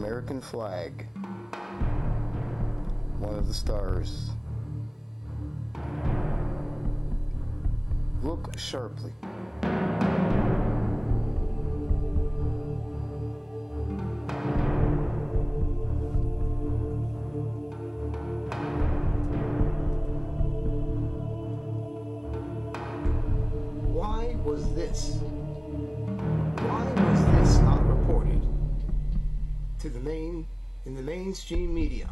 American flag, one of the stars. Look sharply. Why was this not reported to in the mainstream media?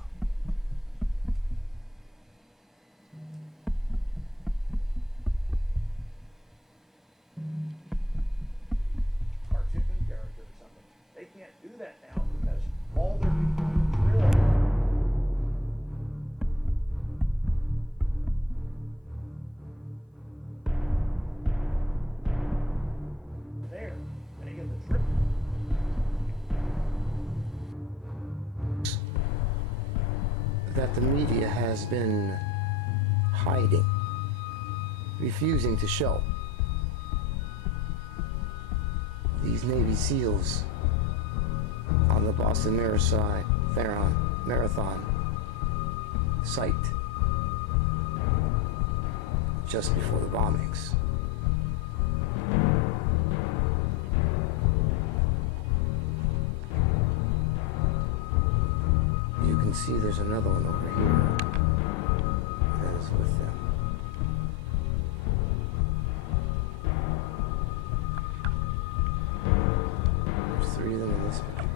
Cartoon character or something. They can't do that now because all their drill. There, and again the drip. That the media has been hiding, refusing to show. These Navy SEALs on the Boston Marathon site just before the bombings. You can see there's another one over here that is with them. There's 3 of them in this picture.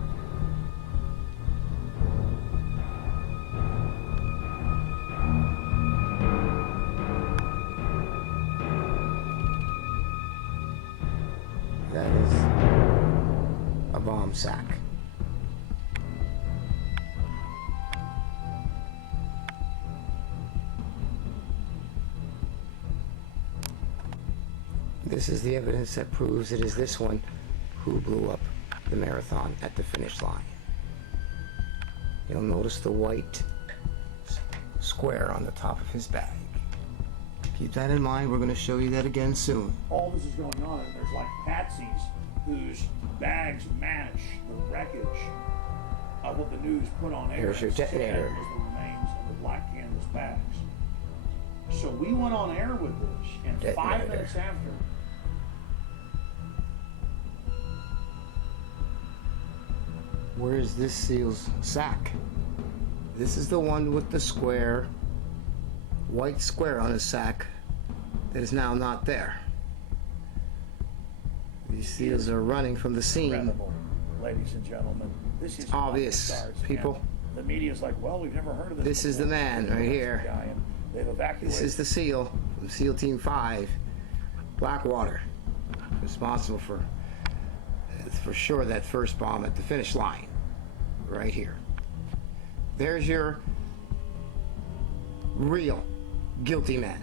That is a bomb sack. This is the evidence that proves it is this one who blew up the marathon at the finish line. You'll notice the white square on the top of his bag. Keep that in mind. We're going to show you that again soon. All this is going on, and there's like patsies whose bags match the wreckage of what the news put on air. Here's your detonator. As the remains of the black canvas bags. So we went on air with this, and Detonator. 5 minutes after. Where is this SEAL's sack? This is the one with the square, white square on his sack that is now not there. These SEALs are running from the scene. Incredible, ladies and gentlemen. This is Obvious, stars, people. The media's like, well, we've never heard of this. This is the man right here. Guy, and they've evacuated. This is the SEAL from SEAL Team 5, Blackwater, responsible for sure that first bomb at the finish line, right here. There's your real guilty man.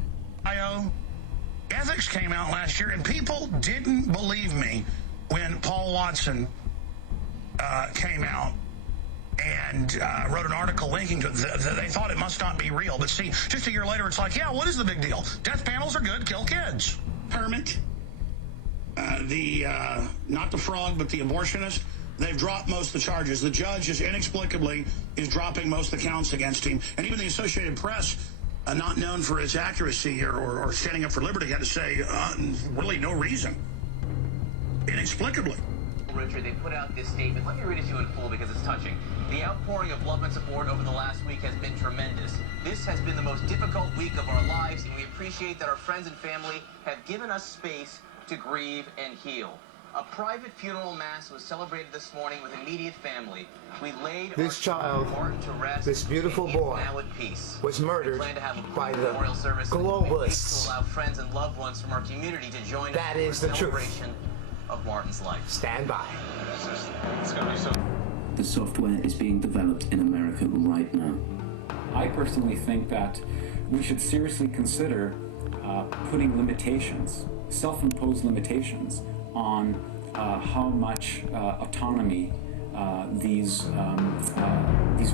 Ethics came out last year, and people didn't believe me when Paul Watson came out and wrote an article linking to it. They thought it must not be real. But see, just a year later, it's like, yeah, what is the big deal? Death panels are good, kill kids. Hermit, not the frog, but the abortionist, they've dropped most of the charges. The judge is inexplicably dropping most of the counts against him. And even the Associated Press, not known for its accuracy or standing up for liberty, had to say, really no reason. Inexplicably. Richard, they put out this statement. Let me read it to you in full because it's touching. The outpouring of love and support over the last week has been tremendous. This has been the most difficult week of our lives, and we appreciate that our friends and family have given us space to grieve and heal. A private funeral mass was celebrated this morning with immediate family. We laid This child, Martin to rest, this beautiful boy, now at peace. was murdered by the memorial service globalists. to allow friends and loved ones from our community to join That us is in the the truth. celebration of Martin's life. Stand by. It's gonna be so. The software is being developed in America right now. I personally think that we should seriously consider putting limitations, self-imposed limitations, on how much autonomy these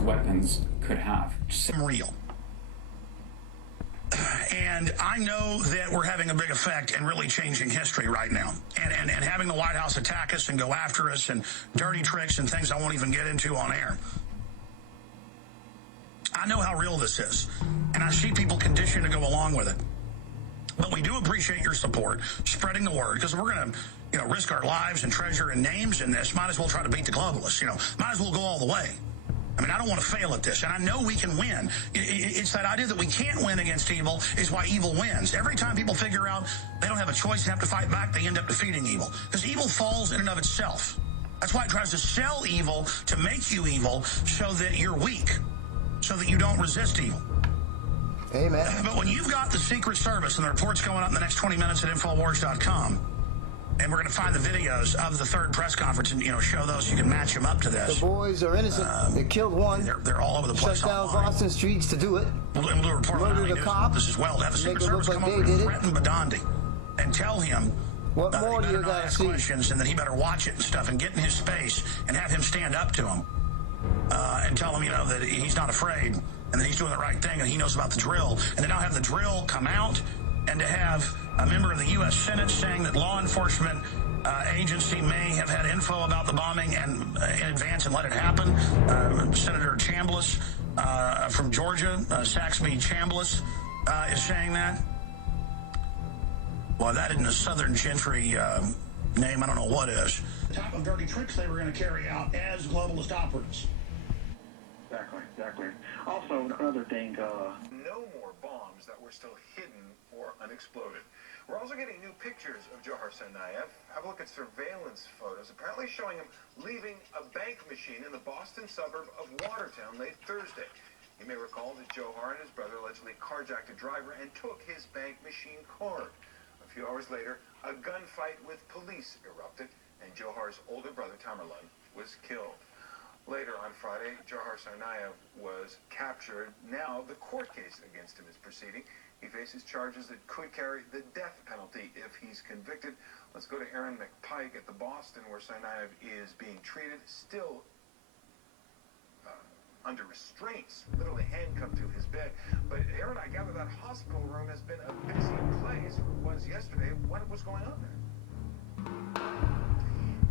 weapons could have. I'm real. And I know that we're having a big effect and really changing history right now. And having the White House attack us and go after us and dirty tricks and things I won't even get into on air. I know how real this is. And I see people conditioned to go along with it. But we do appreciate your support, spreading the word, because we're going to, risk our lives and treasure and names in this. Might as well try to beat the globalists, Might as well go all the way. I mean, I don't want to fail at this, and I know we can win. It's that idea that we can't win against evil is why evil wins. Every time people figure out they don't have a choice and have to fight back, they end up defeating evil. Because evil falls in and of itself. That's why it tries to sell evil to make you evil so that you're weak, so that you don't resist evil. Amen. But when you've got the Secret Service, and the report's going up in the next 20 minutes at Infowars.com, and we're going to find the videos of the third press conference and, show those so you can match them up to this. The boys are innocent. They killed one. They're all over the place. Shut down online. Boston streets to do it. We'll do a report on Murdered a cop. this as well. To have the Secret Make it look Service like come they over did and it. threaten Badandi and tell him What more he do you better not gotta ask see? questions and that he better watch it and stuff and get in his space and have him stand up to him and tell him, that he's not afraid and that he's doing the right thing and he knows about the drill. And to now have the drill come out and to have a member of the U.S. Senate saying that law enforcement agency may have had info about the bombing and in advance and let it happen. Senator Chambliss from Georgia, Saxby Chambliss, is saying that. Well, that isn't a Southern gentry name. I don't know what is. The type of dirty tricks they were going to carry out as globalist operatives. Exactly. Also, another thing, no more bombs that were still hidden or unexploded. We're also getting new pictures of Johar Tsarnaev. Have a look at surveillance photos, apparently showing him leaving a bank machine in the Boston suburb of Watertown late Thursday. You may recall that Johar and his brother allegedly carjacked a driver and took his bank machine card. A few hours later, a gunfight with police erupted, and Johar's older brother, Tamerlan, was killed. Later on Friday, Johar Tsarnaev was captured. Now the court case against him is proceeding. He faces charges that could carry the death penalty if he's convicted. Let's go to Aaron McPike at the Boston, where Tsarnaev is being treated, still under restraints, literally handcuffed to his bed. But Aaron, I gather that hospital room has been a busy place. It was yesterday. What was going on there?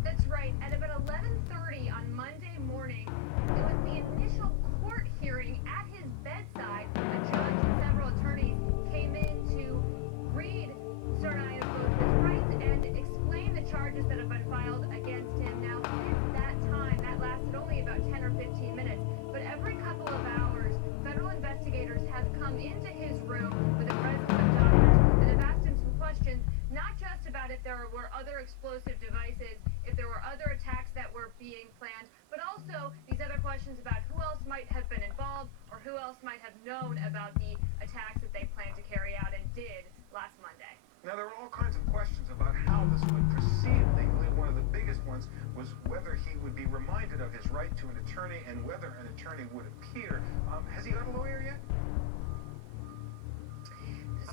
That's right. At about 11:30 on Monday morning, it was the initial court hearing at his bedside. A judge and several attorneys came in to read Tsarnaev both his rights and explain the charges that have been filed against him. Now, since that time, that lasted only about 10 or 15 minutes, but every couple of hours, federal investigators have come into his room with the presence of doctors and have asked him some questions, not just about if there were other explosive devices, if there were other attacks that were being planned, but also these other questions about who else might have been involved or who else might have known about the attacks that they planned to carry out and did last Monday. Now, there were all kinds of questions about how this would proceed legally. One of the biggest ones was whether he would be reminded of his right to an attorney and whether an attorney would appear. Has he got a lawyer yet?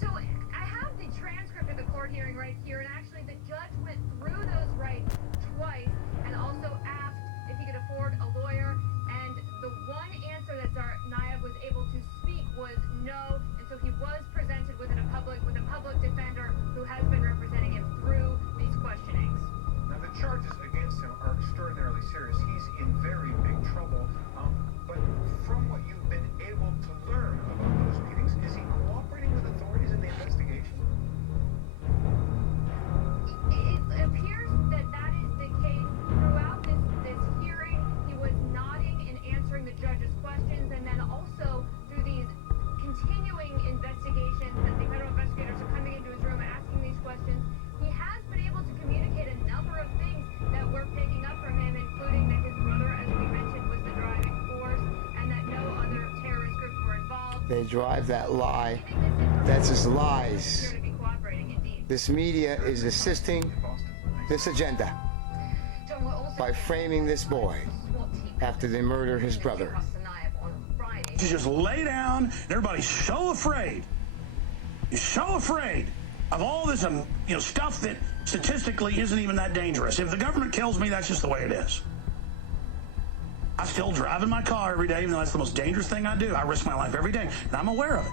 So I have the transcript of the court hearing right here, and actually the judge went through those rights twice and also asked if he could afford a lawyer, and the one answer that Tsarnaev was able to speak was no, and so he was presented with a public defender who has been representing him through these questionings. Now, the charges against him are extraordinarily serious. He's in very big trouble. But from what you've been able to learn about those meetings, is he cooperating with authorities in the investigation? It appears that that is the case. Throughout this hearing, he was nodding and answering the judge's questions, and then also through these continuing investigations that the federal investigators are coming into his room asking these questions, he has been able to communicate a number of things that we're picking up from him, including that his brother, as we mentioned, was the driving force and that no other terrorist groups were involved. They drive that lie. That's just lies. This media is assisting this agenda by framing this boy after they murder his brother. To just lay down, and everybody's so afraid. You're so afraid of all this, stuff that statistically isn't even that dangerous. If the government kills me, that's just the way it is. I still drive in my car every day, even though that's the most dangerous thing I do. I risk my life every day, and I'm aware of it.